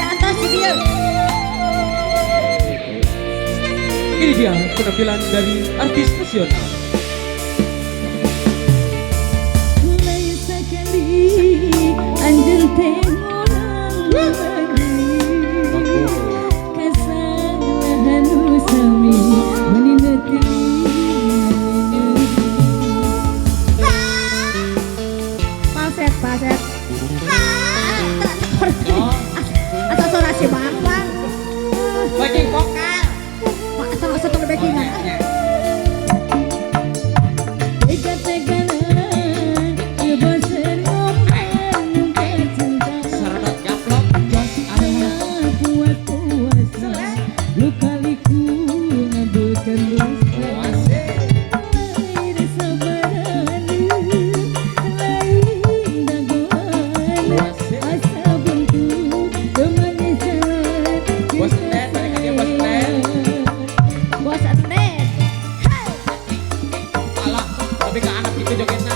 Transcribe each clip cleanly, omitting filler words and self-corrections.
atas si dia. Ini dia penampilan dari artis nasional. Laisa kali anjel tengolang lagi. Kasalahan usami meninati. Paset. Atau suara si Bambang. Backing vokal. Atau satu backingan. Saradot gaplok. Bos Ted, balik lagi Bos Ted. Bos Ted. Alah, tapi ke anak itu jogetnya.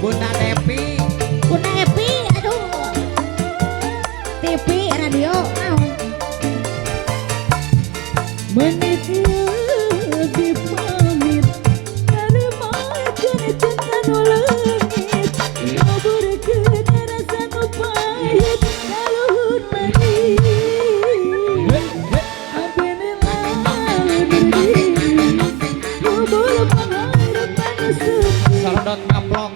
Bunda Depi. Bunda Epi, aduh. TV, radio, menit lebih pamit dari makan cinta nolangit kau berkena rasa nu pahit laluhur lagi abenilah berdiri kubur pengharapan sepi Saradot gaplok.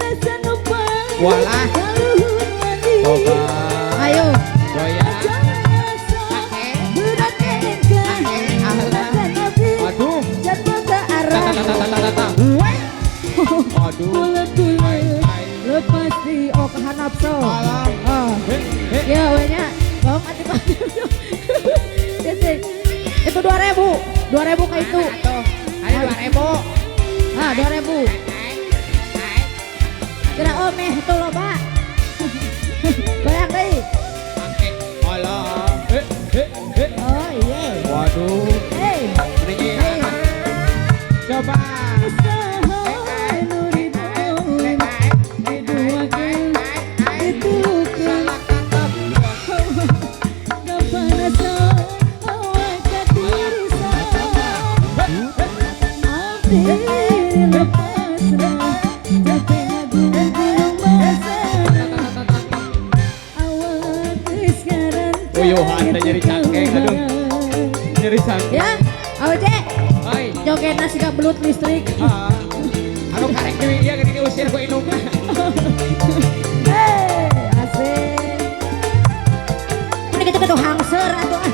rasa nu pahit Walah. laluhur lagi Coba. ayo Goyang. Aduh. Aduh. Lepas di kehanapso. Alah. Ya wenya, bang mati. Itu 2.000, 2.000 ke itu. Ayo 2.000. Ah 2.000. Kira omeh itu loh pak. Bayang deh. Alah. Oh iya. Waduh. Hey. Ini coba. Uyuhan udah nyeri cangkeng, aduh. Nyeri cangkeng. Ya, awe cek. Oi. Joget nasi gak belut listrik. Anu karek deui ieu geuning diusir ku indung. Hei, asik. Ini kita tuh hangser atuh ah.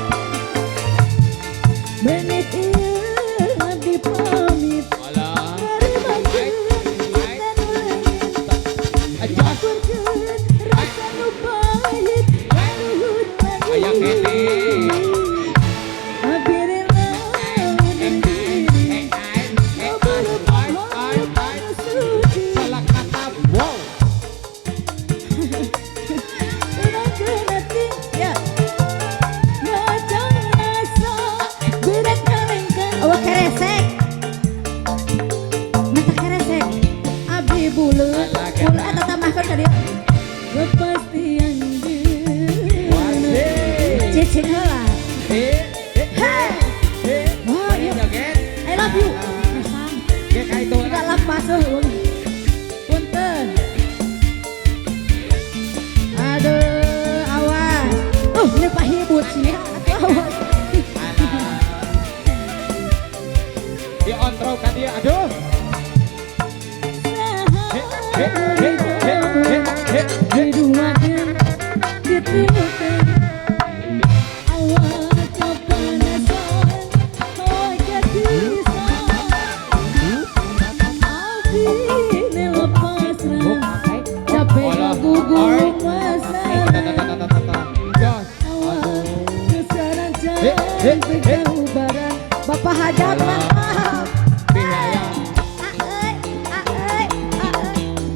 Menit ieu abdi pamit. Alah. Dari bageun Ajak. rasa nu pahit laluhur lagi. Ayang Nene. Abirilah berdiri. Salah kata. Wow. Ya. Berat kalengkan. Oh keresek. Mata keresek. Abdi buleut. Buleut atau tambahkan ka dia. Lepas tiang Wasih. cicing heula. Hey. Wah, iya. Joget. I love you. Kesang. Ge ka itu. Tidak lepas euy. Punten. Aduh, awas. Ini pahibut sini. Awas. Di ontro kan dia. Aduh. Diduakeun ditiupkeun awak kepanasan hoy katisan abdi lepaslah capek gugur masalah kesaran cantik ubaran Bapak Hajat mantap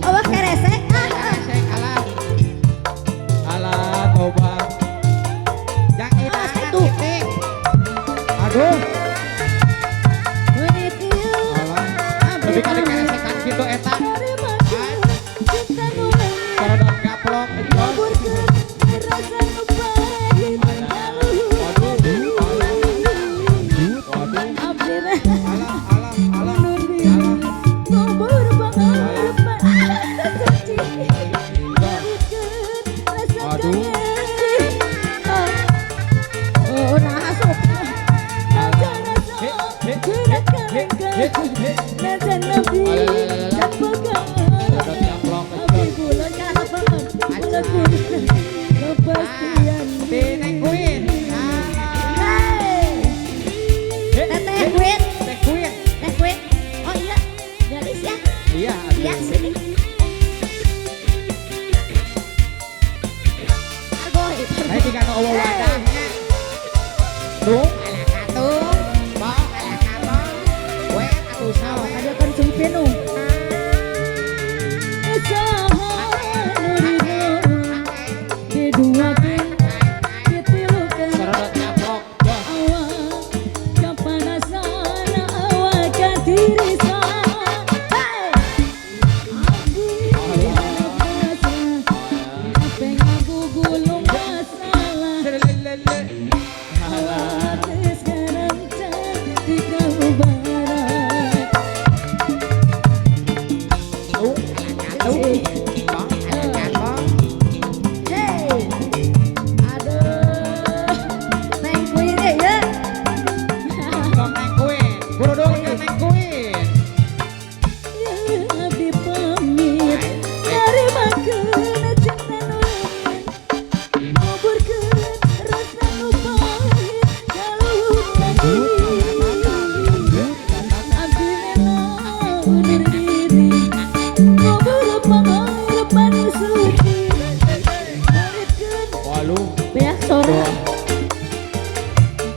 Allah keresek Alah tobat. Yang itu itu aduh. menit ieu Alah. Lebih kali keesekan gitu eta. terima kita nulai Karadang gaplok. Burkeun rasa nu pahit abdi mah Alah. undur diri ngobor pangalepan suci Burkeun rasa Aduh. kangen oh nah asup rasa gerak kalengkah najan nabi dan pegang Karadang gaplok. abdi bulan kalah banget bulan bulan kepastian Tineng Queen. Hey, Teteh Queen, Teh Queen. Teh Queen. Oh iya, galis ya. Iya, Iya, aduh. sini. Argo, Hai tiga no awa wadahnya. Dung, ala katung. Bong, ala kabong. We, atuh sawe. ada kan sumpinu. Usaha nurina diduakeun ditilukeun Karadang gaplok. Wah. awak kapanasan awak katirisan. Hey! Abdi pasrah ape ngagugulung masalah Lelelele. awak geus sekarang cantik ubaran. Dung, ala katung. Bong, ala kabong. Hey, aduh, Neng Queen deh ya. Bong, Neng Queen. Burudung ke Neng Queen. Ya abdi pamit, narimakeun cinta nulungan, ngoborkeun rasa nu pahit kaluhur lagi. Abdi rela undur diri, ngobor pangalepan nu suci, balitkeun Walu. beak sora.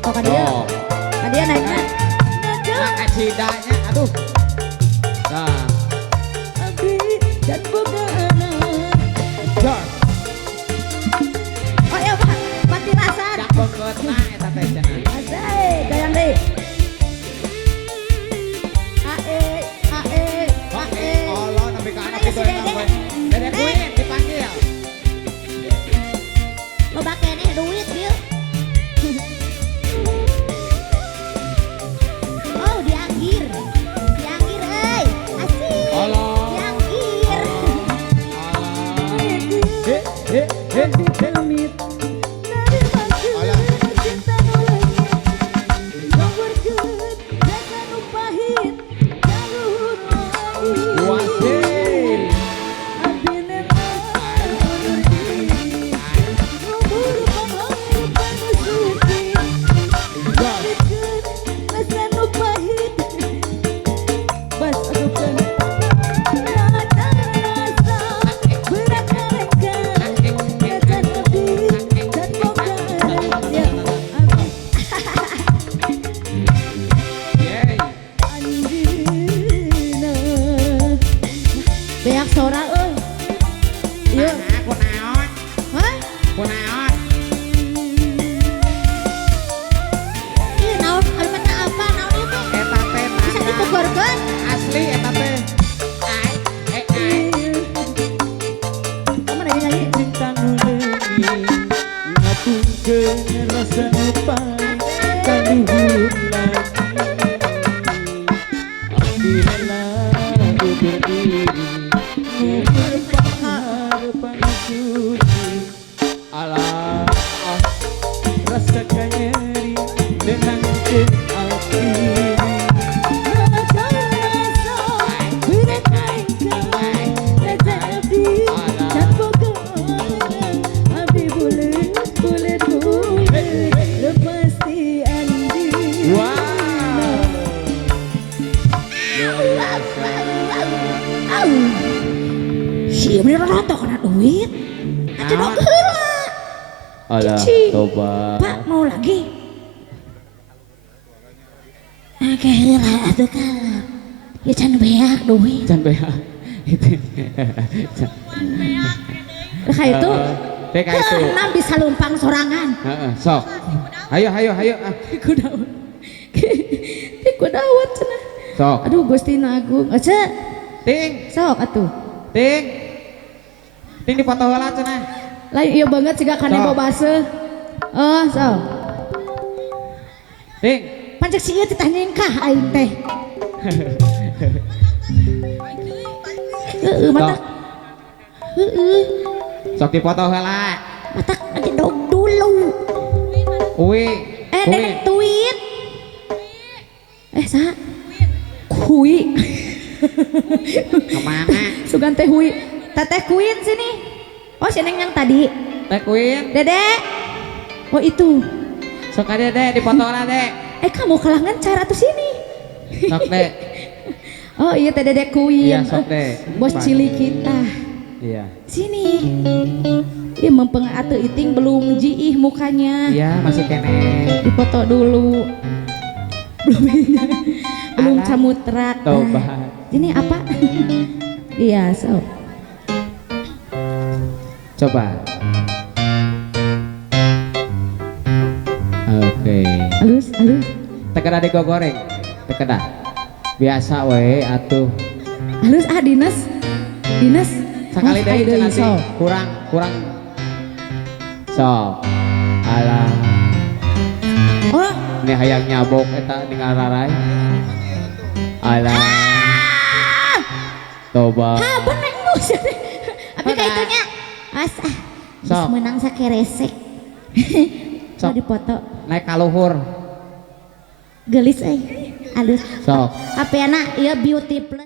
Oh kadia, Oh. kadia naiknya. Nah, kacidanya. Aduh. Nah. Abdi dan boga anak. Jar. Oh iya Pak, pati rasan. Dak bengketna eta teh cenah. Asai, gayang deh. Ae, ae. Allah nepi ka anak Mana itu si eta Dede? we. Dede Queen dipanggil. Loba keneh duit dia. Oh, dianggir. Dianggir euy. Asik. Allah. Dianggir. He. Pamit. Narimakeun cinta nu leungit. Ngomborkeun rasa nu pahit kaluhur lagi. Wasil. Abdi rela undur diri. Ngobor pangalepan nu suci. Balitkeun rasa nu pahit. Bas asupkeun. Mata rasa berat kalengkah. Najan abdi dan boga ya abdi. Yeay. Anjina beak sora euy. Ieu. Nah, kunaon? Hah? Kunaon? Ieu naon? Alimatna apa? Naon ieu teh? Eta teh Bisa tangga. dipegorkeun? Asli eta teh. Ai, ai. Kamu ada nyanyi? Cinta nu leungit ngapungkeun rasa nu pahit kaluhur lagi. Abdi rela undur diri, ngobor pangalepan Si bener roto kena duit. Aja dong heula. Alah, Cicing. tobat. Pak mau lagi. Oke heula atuh kalem. Ya can beak duit. Can beak. Itu. Kayak itu. Kayak itu. Enam bisa lumpang sorangan. Heeh, sok. Ayo. Ah. Kudaun. Kudaun cenah. Sok. Aduh Gusti Agung. Ece. Ting, Sok atuh. ting. Ting dipoto heula cenah. Lain iya banget siga kana Sok. bawa baseuh. Sok. Ting. Pancek si ieu ditanyain kah aing teh. Mata. Sok. Sok dipoto heula. Mata aja dog dulu. Uwi. Dedek tweet. Sa. Kui. Kemana? Sugan teh hui. Teteh Queen sini. Oh si Neng yang tadi. Teh Queen. Dedek. Oh itu. Sok ada deh dipoto heula deh. Kamu kalangan cara tuh sini. Sok deh. Oh iya teh Dedek Queen. Iya sok deh. Bos cilik kita. Iya. Sini. Iya mempengaruhi iting belum jiih mukanya. Iya masih kene. Dipoto dulu. Belum camutrak. Tobat. Ini apa? Iya, so. Coba. Oke. Halus. Tekeda digoreng. Tekeda. Biasa we atuh. Halus Dinas. Sekali deui deui, nanti so. kurang. So. Alah. Oh, Ini hayang nyabok eta ningali rarai. Alah. Toba. bener nu. Abi ka itunya. Geus Sok. menang sakeresek. Sok. Mau dipoto. Naik ka luhur. Gelis Halus. Sok. Apeana ieu beauty plus.